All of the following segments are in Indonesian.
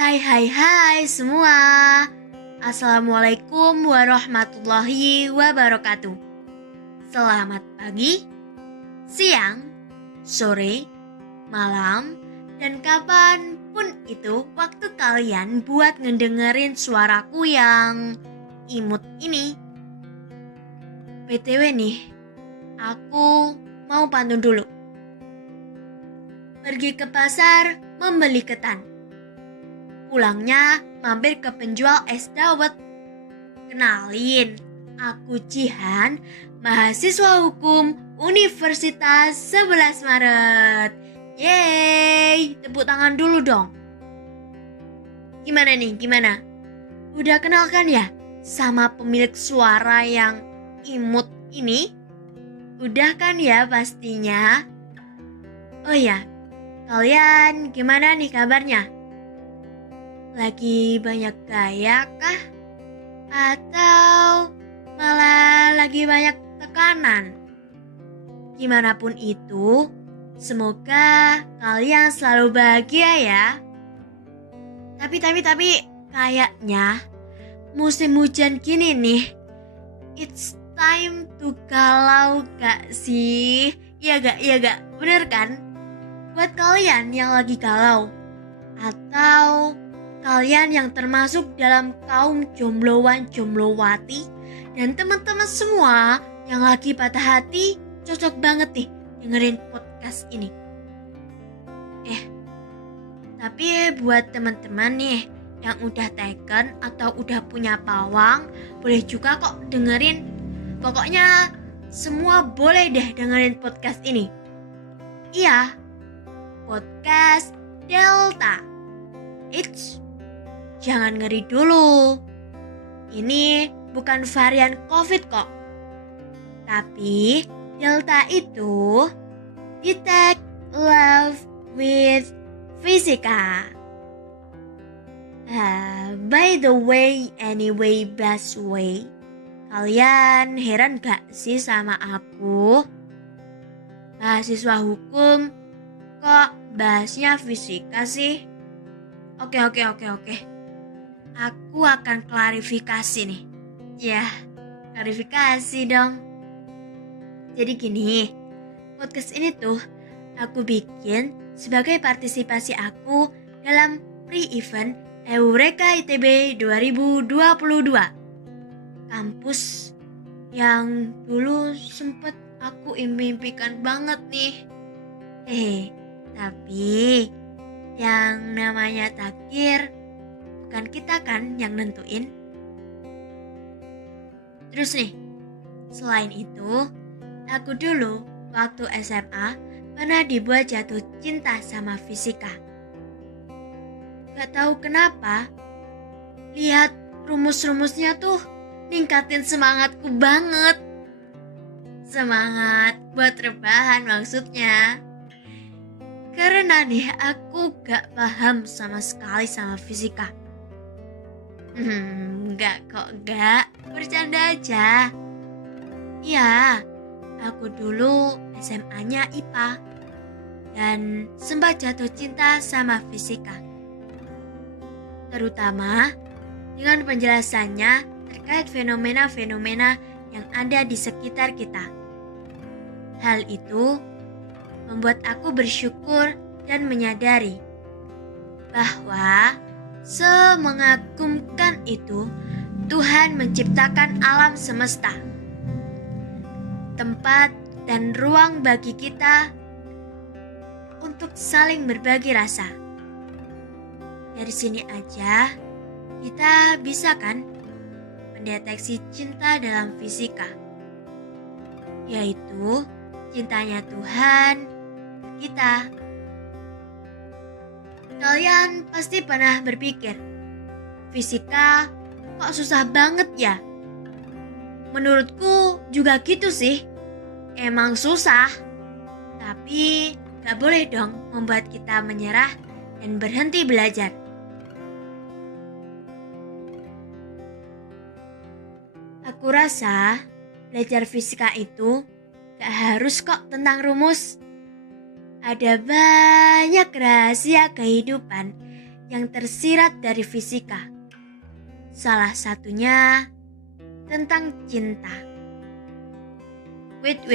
Hai semua. Assalamualaikum warahmatullahi wabarakatuh. Selamat pagi, siang, sore, malam, dan kapanpun itu waktu kalian buat ngedengerin suaraku yang imut ini. BTW nih, aku mau pantun dulu. Pergi ke pasar membeli ketan. Pulangnya mampir ke penjual es dawet. Kenalin, aku Jihan, mahasiswa hukum Universitas 11 Maret. Yeay, tepuk tangan dulu dong. Gimana nih, gimana? Udah kenal kan ya sama pemilik suara yang imut ini? Udah kan ya pastinya? Oh ya, kalian gimana nih kabarnya? Lagi banyak gaya kah? Atau malah lagi banyak tekanan? Gimana pun itu, semoga kalian selalu bahagia ya. Tapi kayaknya musim hujan gini nih, it's time to galau gak sih? Iya gak, bener kan? Buat kalian yang lagi galau, atau kalian yang termasuk dalam kaum jomblowan jomblowati dan teman-teman semua yang lagi patah hati, cocok banget nih dengerin podcast ini. Tapi buat teman-teman nih yang udah taken atau udah punya pawang, boleh juga kok dengerin. Pokoknya semua boleh deh dengerin podcast ini. Iya, podcast Delta. Jangan ngeri dulu. Ini bukan varian COVID kok. Tapi Delta itu detect love with Fisika. By the way, anyway, best way. Kalian heran gak sih sama aku? Mahasiswa hukum kok bahasnya fisika sih? Oke. Aku akan klarifikasi nih. Ya, klarifikasi dong. Jadi gini, podcast ini tuh aku bikin sebagai partisipasi aku dalam pre-event Eureka ITB 2022. Kampus yang dulu sempet aku impikan banget nih. Tapi yang namanya takdir bukan kita kan yang nentuin. Terus nih, selain itu, aku dulu waktu SMA pernah dibuat jatuh cinta sama fisika. Gak tahu kenapa, lihat rumus-rumusnya tuh ningkatin semangatku banget. Semangat buat rebahan maksudnya. Karena nih aku gak paham sama sekali sama fisika. Enggak kok, bercanda aja. Iya, aku dulu SMA-nya IPA dan sempat jatuh cinta sama fisika. Terutama dengan penjelasannya terkait fenomena-fenomena yang ada di sekitar kita. Hal itu membuat aku bersyukur dan menyadari bahwa semengagumkan itu Tuhan menciptakan alam semesta, tempat dan ruang bagi kita untuk saling berbagi rasa. Dari sini aja kita bisa kan mendeteksi cinta dalam fisika, yaitu cintanya Tuhan ke kita. Kalian pasti pernah berpikir, fisika kok susah banget ya? Menurutku juga gitu sih. Emang susah. Tapi gak boleh dong membuat kita menyerah dan berhenti belajar. Aku rasa belajar fisika itu gak harus kok tentang rumus. Ada banyak rahasia kehidupan yang tersirat dari fisika. Salah satunya tentang cinta. Wait.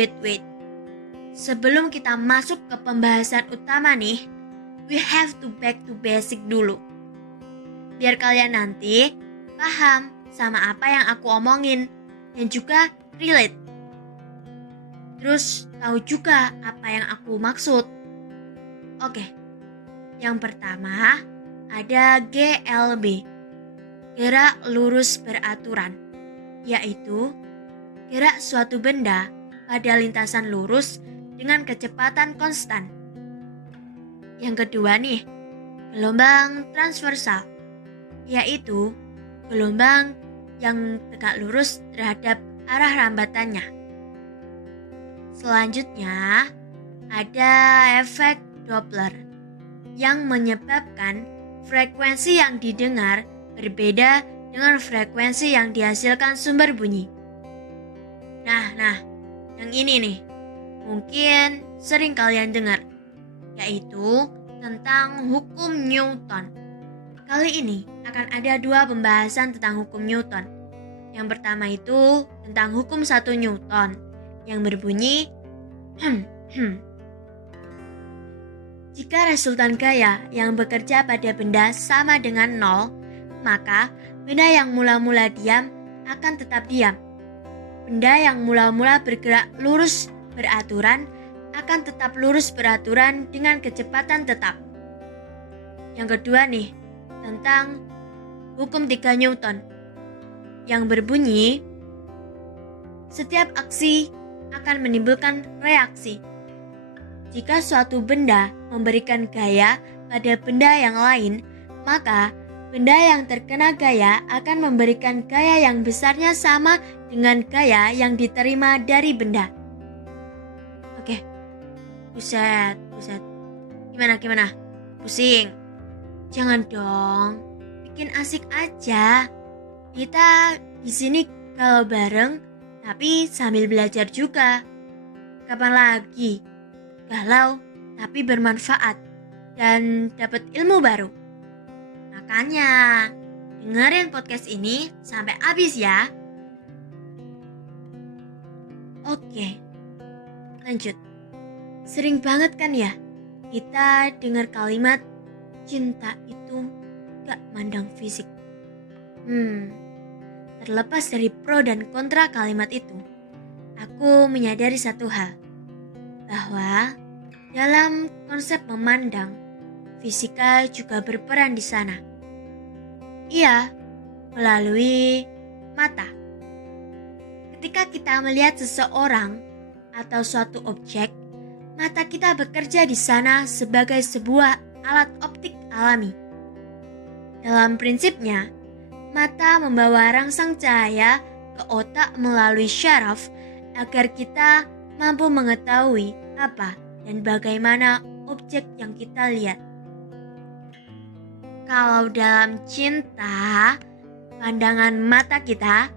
Sebelum kita masuk ke pembahasan utama nih, we have to back to basic dulu. Biar kalian nanti paham sama apa yang aku omongin dan juga relate. Terus tahu juga apa yang aku maksud. Oke, yang pertama ada GLB, gerak lurus beraturan, yaitu gerak suatu benda pada lintasan lurus dengan kecepatan konstan. Yang kedua nih, gelombang transversal, yaitu gelombang yang tegak lurus terhadap arah rambatannya. Selanjutnya, ada efek Doppler yang menyebabkan frekuensi yang didengar berbeda dengan frekuensi yang dihasilkan sumber bunyi. Nah, yang ini nih, mungkin sering kalian dengar, yaitu tentang hukum Newton. Kali ini akan ada 2 pembahasan tentang hukum Newton. Yang pertama itu tentang hukum 1 Newton yang berbunyi jika resultan gaya yang bekerja pada benda sama dengan 0, maka benda yang mula-mula diam akan tetap diam. Benda yang mula-mula bergerak lurus beraturan akan tetap lurus beraturan dengan kecepatan tetap. Yang kedua nih, tentang hukum 3 Newton yang berbunyi setiap aksi akan menimbulkan reaksi. Jika suatu benda memberikan gaya pada benda yang lain, maka benda yang terkena gaya akan memberikan gaya yang besarnya sama dengan gaya yang diterima dari benda. Oke, buset. Gimana? Pusing? Jangan dong, bikin asik aja. Kita di sini kalau bareng, tapi sambil belajar juga. Kapan lagi? Galau, tapi bermanfaat dan dapat ilmu baru. Makanya, dengerin podcast ini sampai habis ya. Oke, lanjut. Sering banget kan ya kita dengar kalimat cinta itu gak mandang fisik. Terlepas dari pro dan kontra kalimat itu, aku menyadari satu hal, bahwa dalam konsep memandang, fisika juga berperan di sana. Iya, melalui mata. Ketika kita melihat seseorang atau suatu objek, mata kita bekerja di sana sebagai sebuah alat optik alami. Dalam prinsipnya, mata membawa rangsang cahaya ke otak melalui syaraf agar kita mampu mengetahui apa dan bagaimana objek yang kita lihat. Kalau dalam cinta, pandangan mata kita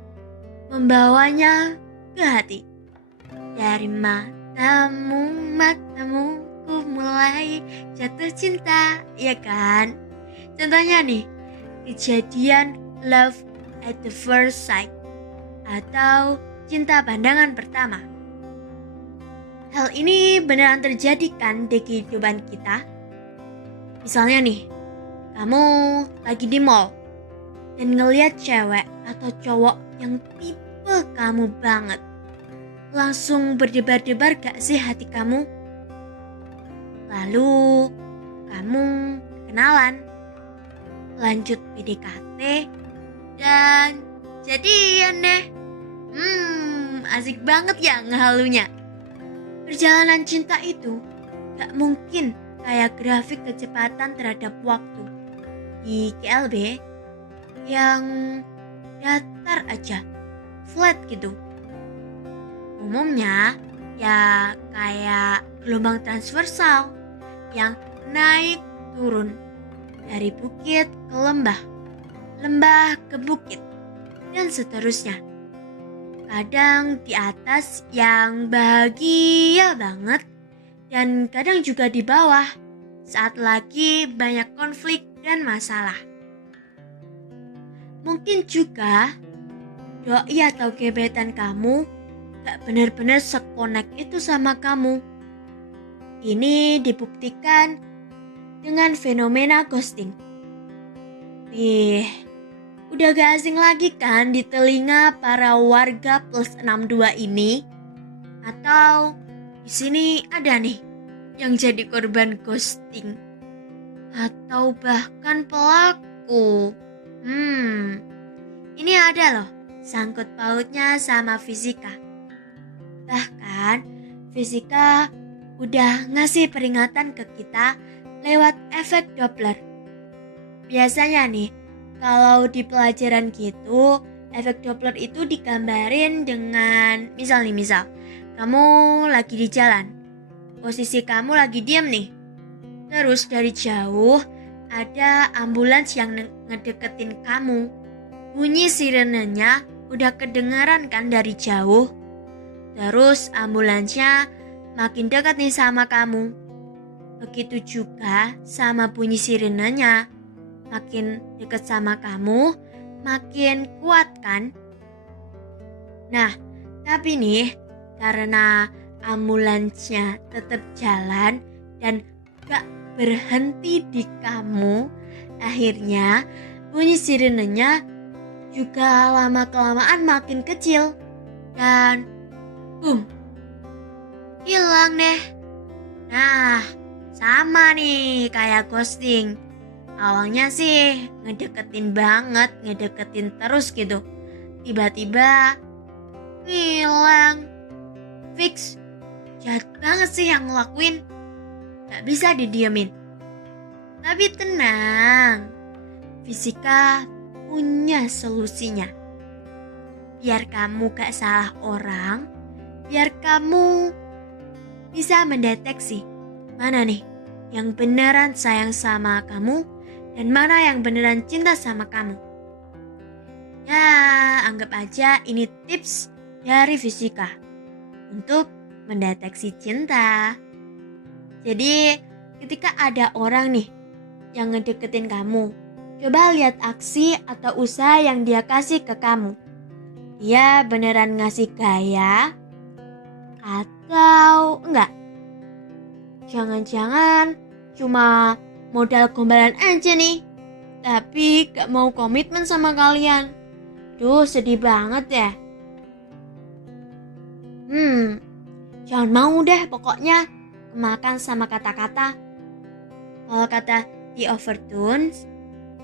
membawanya ke hati. Dari matamu, ku mulai jatuh cinta, ya kan? Contohnya nih, kejadian love at the first sight atau cinta pandangan pertama. Hal ini beneran terjadi kan di kehidupan kita? Misalnya nih, kamu lagi di mall dan ngeliat cewek atau cowok yang tipe kamu banget. Langsung berdebar-debar gak sih hati kamu? Lalu kamu kenalan, lanjut PDKT, dan jadian deh. Asik banget ya ngehalunya. Perjalanan cinta itu gak mungkin kayak grafik kecepatan terhadap waktu di GLB yang datar aja, flat gitu. Umumnya ya kayak gelombang transversal yang naik turun dari bukit ke lembah, lembah ke bukit, dan seterusnya. Kadang di atas yang bahagia banget, dan kadang juga di bawah saat lagi banyak konflik dan masalah. Mungkin juga doi atau gebetan kamu gak benar-benar sekonek itu sama kamu. Ini dibuktikan dengan fenomena ghosting. Udah gak asing lagi kan di telinga para warga plus 62 ini? Atau di sini ada nih yang jadi korban ghosting? Atau bahkan pelaku? Ini ada loh sangkut pautnya sama fisika. Bahkan fisika udah ngasih peringatan ke kita lewat efek Doppler. Biasanya nih, kalau di pelajaran gitu, efek Doppler itu digambarin dengan misal kamu lagi di jalan, posisi kamu lagi diam nih. Terus dari jauh ada ambulans yang ngedeketin kamu. Bunyi sirenenya udah kedengaran kan dari jauh. Terus ambulansnya makin dekat nih sama kamu. Begitu juga sama bunyi sirenenya. Makin dekat sama kamu, makin kuat kan? Nah, tapi nih, karena ambulansnya tetap jalan dan gak berhenti di kamu, akhirnya bunyi sirenenya juga lama-kelamaan makin kecil. Dan boom, hilang deh. Nah, sama nih kayak ghosting. Awalnya sih ngedeketin banget, ngedeketin terus gitu. Tiba-tiba ngilang. Fix, jahat banget sih yang ngelakuin. Gak bisa didiemin. Tapi tenang, fisika punya solusinya. Biar kamu gak salah orang, biar kamu bisa mendeteksi mana nih yang beneran sayang sama kamu dan mana yang beneran cinta sama kamu. Ya, anggap aja ini tips dari fisika untuk mendeteksi cinta. Jadi, ketika ada orang nih yang ngedeketin kamu, coba lihat aksi atau usaha yang dia kasih ke kamu. Dia beneran ngasih gaya atau enggak? Jangan-jangan cuma modal gombalan aja nih, tapi gak mau komitmen sama kalian. Duh, sedih banget ya. Jangan mau deh pokoknya kemakan sama kata-kata. Kalau kata The Overtones,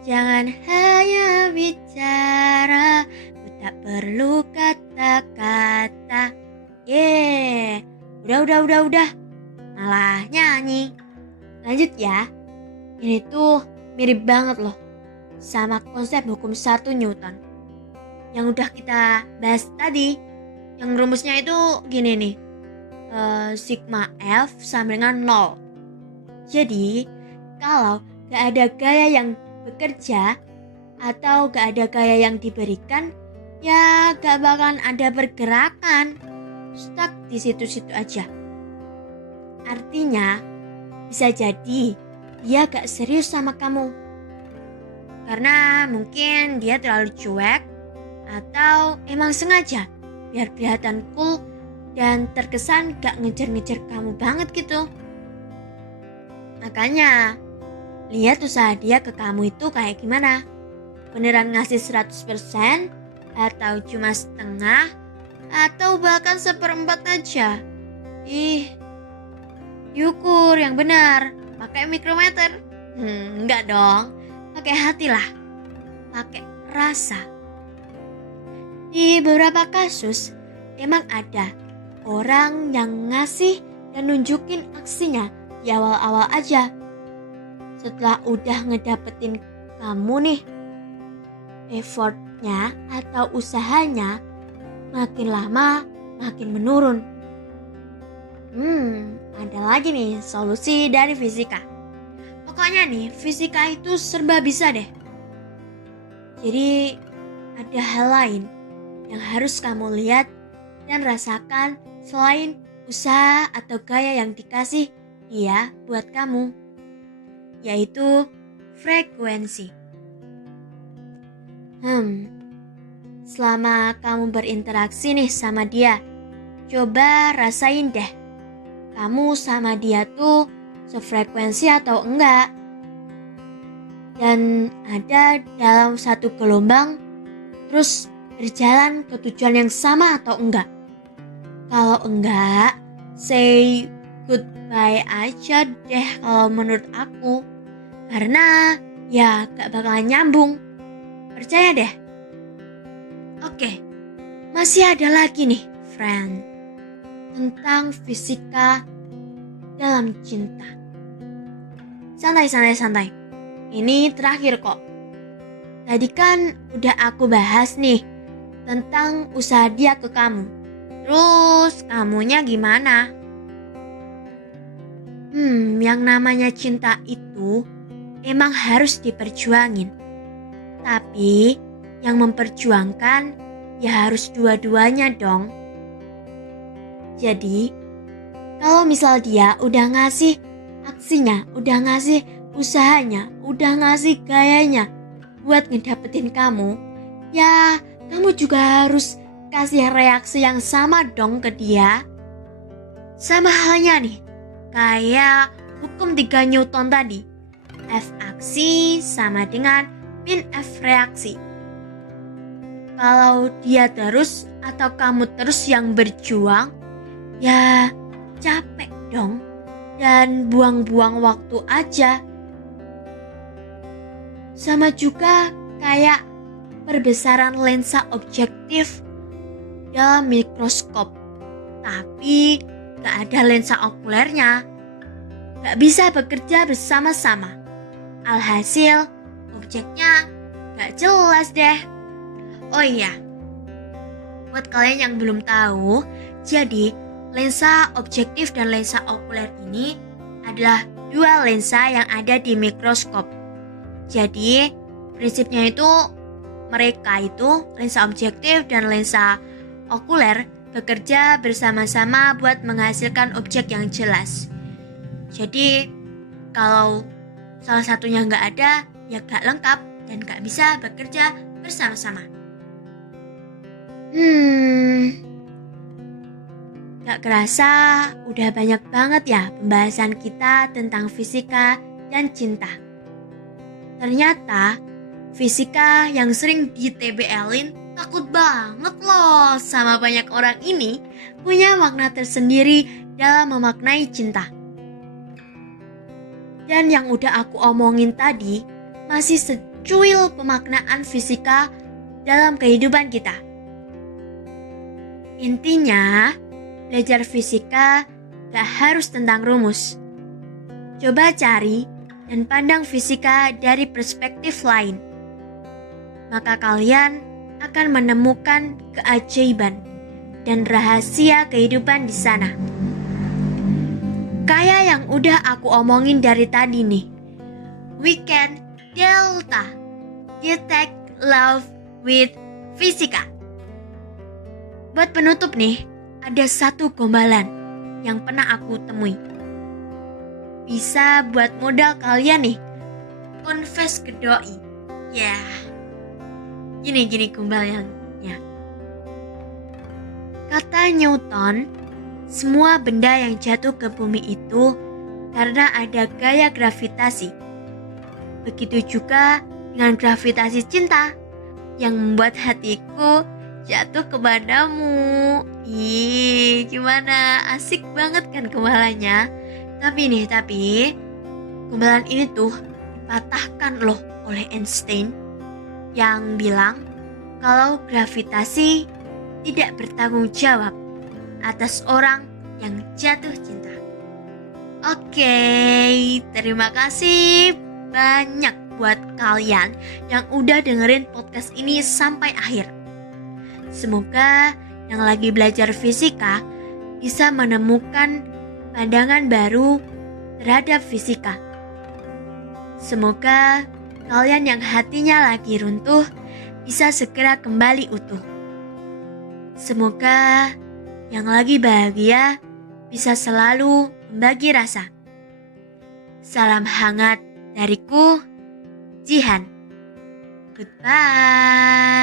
jangan hanya bicara, ku tak perlu kata-kata. Udah. Malah nyanyi. Lanjut ya. Ini tuh mirip banget loh sama konsep hukum 1 Newton yang udah kita bahas tadi. Yang rumusnya itu gini nih, sigma F sama dengan 0. Jadi kalau gak ada gaya yang bekerja atau gak ada gaya yang diberikan, ya gak bakalan ada pergerakan, stuck di situ-situ aja. Artinya bisa jadi dia gak serius sama kamu karena mungkin dia terlalu cuek atau emang sengaja biar kelihatan cool dan terkesan gak ngejar-ngejar kamu banget gitu. Makanya lihat usaha dia ke kamu itu kayak gimana. Beneran ngasih 100% atau cuma setengah atau bahkan 1/4 aja. Diukur yang benar, pakai mikrometer. Enggak dong, pakai hati lah, pakai rasa. Di beberapa kasus, emang ada orang yang ngasih dan nunjukin aksinya di awal-awal aja. Setelah udah ngedapetin kamu nih, effortnya atau usahanya makin lama makin menurun. Ada lagi nih solusi dari fisika. Pokoknya nih, fisika itu serba bisa deh. Jadi ada hal lain yang harus kamu lihat dan rasakan selain usaha atau gaya yang dikasih dia buat kamu, yaitu frekuensi. Selama kamu berinteraksi nih sama dia, coba rasain deh, kamu sama dia tuh sefrekuensi atau enggak. Dan ada dalam satu gelombang, terus berjalan ke tujuan yang sama atau enggak. Kalau enggak, say goodbye aja deh kalau menurut aku. Karena ya gak bakalan nyambung. Percaya deh. Oke, masih ada lagi nih, friend, tentang fisika dalam cinta. Santai. Ini terakhir kok. Tadi kan udah aku bahas nih tentang usaha dia ke kamu. Terus kamunya gimana? Yang namanya cinta itu emang harus diperjuangin. Tapi yang memperjuangkan ya harus dua-duanya dong. Jadi kalau misal dia udah ngasih aksinya, udah ngasih usahanya, udah ngasih gayanya buat ngedapetin kamu, ya kamu juga harus kasih reaksi yang sama dong ke dia. Sama halnya nih, kayak hukum 3 Newton tadi. F aksi sama dengan min F reaksi. Kalau dia terus atau kamu terus yang berjuang, ya capek dong dan buang-buang waktu aja. Sama juga kayak perbesaran lensa objektif dalam mikroskop, tapi gak ada lensa okulernya. Gak bisa bekerja bersama-sama. Alhasil, objeknya gak jelas deh. Oh iya, buat kalian yang belum tahu, jadi lensa objektif dan lensa okuler ini adalah dua lensa yang ada di mikroskop. Jadi, prinsipnya itu mereka itu lensa objektif dan lensa okuler bekerja bersama-sama buat menghasilkan objek yang jelas. Jadi, kalau salah satunya nggak ada, ya nggak lengkap dan nggak bisa bekerja bersama-sama. Gak kerasa udah banyak banget ya pembahasan kita tentang fisika dan cinta. Ternyata fisika yang sering di TBL-in takut banget loh sama banyak orang ini punya makna tersendiri dalam memaknai cinta. Dan yang udah aku omongin tadi masih secuil pemaknaan fisika dalam kehidupan kita. Intinya, belajar fisika gak harus tentang rumus. Coba cari dan pandang fisika dari perspektif lain. Maka kalian akan menemukan keajaiban dan rahasia kehidupan di sana. Kayak yang udah aku omongin dari tadi nih. Weekend Delta Detect Love with Fisika. Buat penutup nih, ada satu gombalan yang pernah aku temui. Bisa buat modal kalian nih, confess ke doi. Ya, gini gombalannya. Kata Newton, semua benda yang jatuh ke bumi itu karena ada gaya gravitasi. Begitu juga dengan gravitasi cinta yang membuat hatiku jatuh kepadamu. Ih, gimana? Asik banget kan gombalannya? Tapi gombalan ini tuh dipatahkan loh oleh Einstein yang bilang kalau gravitasi tidak bertanggung jawab atas orang yang jatuh cinta. Oke, terima kasih banyak buat kalian yang udah dengerin podcast ini sampai akhir. Semoga yang lagi belajar fisika bisa menemukan pandangan baru terhadap fisika. Semoga kalian yang hatinya lagi runtuh bisa segera kembali utuh. Semoga yang lagi bahagia bisa selalu membagi rasa. Salam hangat dariku, Jihan. Goodbye.